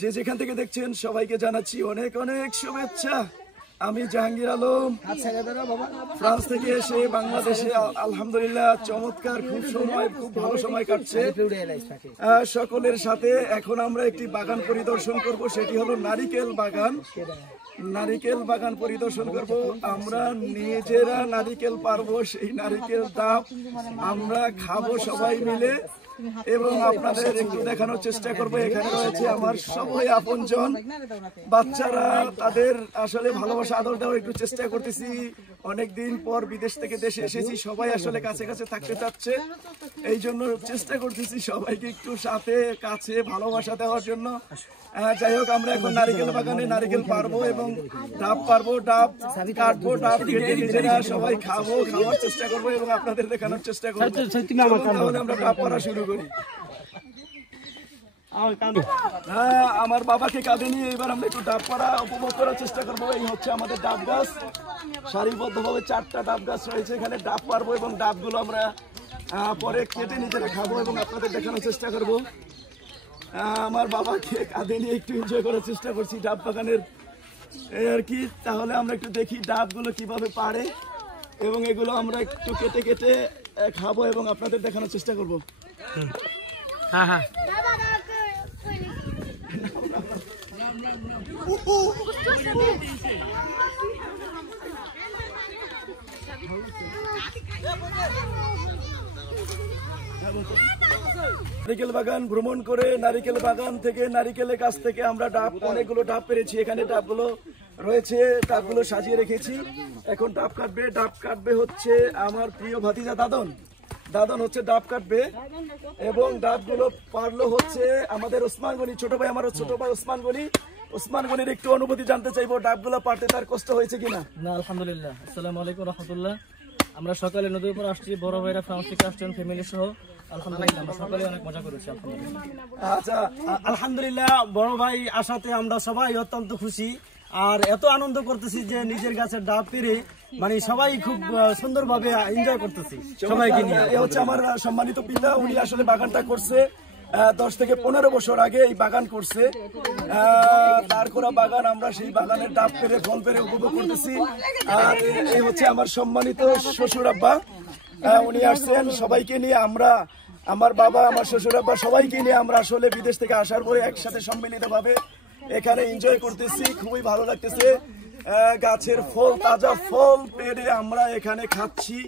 যে যেখান থেকে দেখছেন সবাইকে জানাচ্ছি অনেক অনেক শুভেচ্ছা। আমি জাহাঙ্গীর আলম ফ্রান্স থেকে এসে বাংলাদেশে আলহামদুলিল্লাহ চমৎকার খুব ভালো সময় কাটছে সকলের সাথে। এখন আমরা একটি বাগান পরিদর্শন করব, সেটি হলো নারিকেল বাগান পরিদর্শন করব। আমরা নিজেরা নারিকেল পারবো, সেই নারিকেল ডাব আমরা খাবো সবাই মিলে এবং আপনাদের একটু দেখানোর চেষ্টা করবো। এখানে রয়েছে আমার সবাই আপনজন বাচ্চারা, তাদের আসলে ভালোবাসা আদর দেওয়ার একটু চেষ্টা করতেছি। অনেকদিন পর বিদেশ থেকে দেশে এসেছি, সবাই আসলে কাছে কাছে থাকতে চাচ্ছে, এই জন্য চেষ্টা করতেছি সবাইকে একটু সাথে কাছে ভালোবাসা দেওয়ার জন্য। যাই হোক, আমরা এখন নারিকেল বাগানে নারিকেল পারবো এবং ডাব পারবো, ডাব কাটবো, ডাব কেটে নিজেরা সবাই খাওয়ার চেষ্টা করবো এবং আপনাদের দেখানোর চেষ্টা করবো। তাহলে আমরা ডাব পাড়া শুরু করি। আমার বাবাকে কাঁধে নিয়ে এবার আমরা একটু ডাব পাড়া উপভোগ করার চেষ্টা করবো। এই হচ্ছে আমাদের ডাব গাছ, সারিবদ্ধভাবে 4টা ডাব গাছ রয়েছে, এখানে ডাব পারবো এবং ডাবগুলো আমরা পরে কেটে নিজেরা খাবো এবং আপনাদের দেখানোর চেষ্টা করবো। আমার বাবাকে কাঁধে নিয়ে একটু এনজয় করার চেষ্টা করছি ডাব বাগানের আর কি। তাহলে আমরা একটু দেখি ডাবগুলো কিভাবে পারে এবং এগুলো আমরা একটু কেটে কেটে খাবো এবং আপনাদের দেখানোর চেষ্টা করবো। নারিকেল বাগান ভ্রমণ করে নারিকেল বাগান থেকে নারিকেলের কাছ থেকে আমরা ডাব অনেকগুলো ডাব পেরেছি। এখানে ডাবগুলো রয়েছে, ডাবগুলো সাজিয়ে রেখেছি। এখন ডাব কাটবে হচ্ছে আমার প্রিয় ভাতিজা দাদন হচ্ছে ডাব কাটবে এবং ডাবগুলো পারলো হচ্ছে আমাদের ওসমান গনি, ছোট ভাই, আমার ছোট ভাই ওসমান গনির একটু অনুভূতি জানতে চাইবো, ডাবগুলো পারতে তার কষ্ট হয়েছে কিনা। না, আলহামদুলিল্লাহ। আসসালামু আলাইকুম রাহমাতুল্লাহ। আমরা সকালে নদীর উপর আসছি, বড় ভাইরা ফ্রান্স থেকে আসছেন ফ্যামিলি সহ। আলহামদুলিল্লাহ আমরা সকালে অনেক মজা করেছি। আচ্ছা, আলহামদুলিল্লাহ বড় ভাই আসাতে আমরা সবাই অত্যন্ত খুশি আর এত আনন্দ করতেছি যে নিজের গাছের ডাব পেরে মানে সবাই খুব সুন্দরভাবে এনজয় করতেছি সবাইকে নিয়ে। এ হচ্ছে আমার সম্মানিত পিতা, উনি আসলে বাগানটা করছে 10 থেকে 15 বছর আগে এই বাগান করছে। তার করা বাগান, আমরা সেই বাগানের ডাব পেরে ফল পেরে উপভোগ করতেছি। আর এই হচ্ছে আমার সম্মানিত শ্বশুর আব্বা, উনি আসছেন সবাইকে নিয়ে। আমরা আমার বাবা, আমার শ্বশুর আব্বা সবাইকে নিয়ে আমরা আসলে বিদেশ থেকে আসার পরে একসাথে সম্মিলিত ভাবে এখানে এনজয় করতেছি, খুবই ভালো লাগতেছে। গাছের ফল, তাজা ফল পেরে আমরা এখানে খাচ্ছি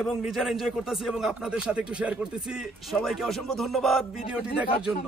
এবং নিজেরা এনজয় করতেছি এবং আপনাদের সাথে একটু শেয়ার করতেছি। সবাইকে অসংখ্য ধন্যবাদ ভিডিওটি দেখার জন্য।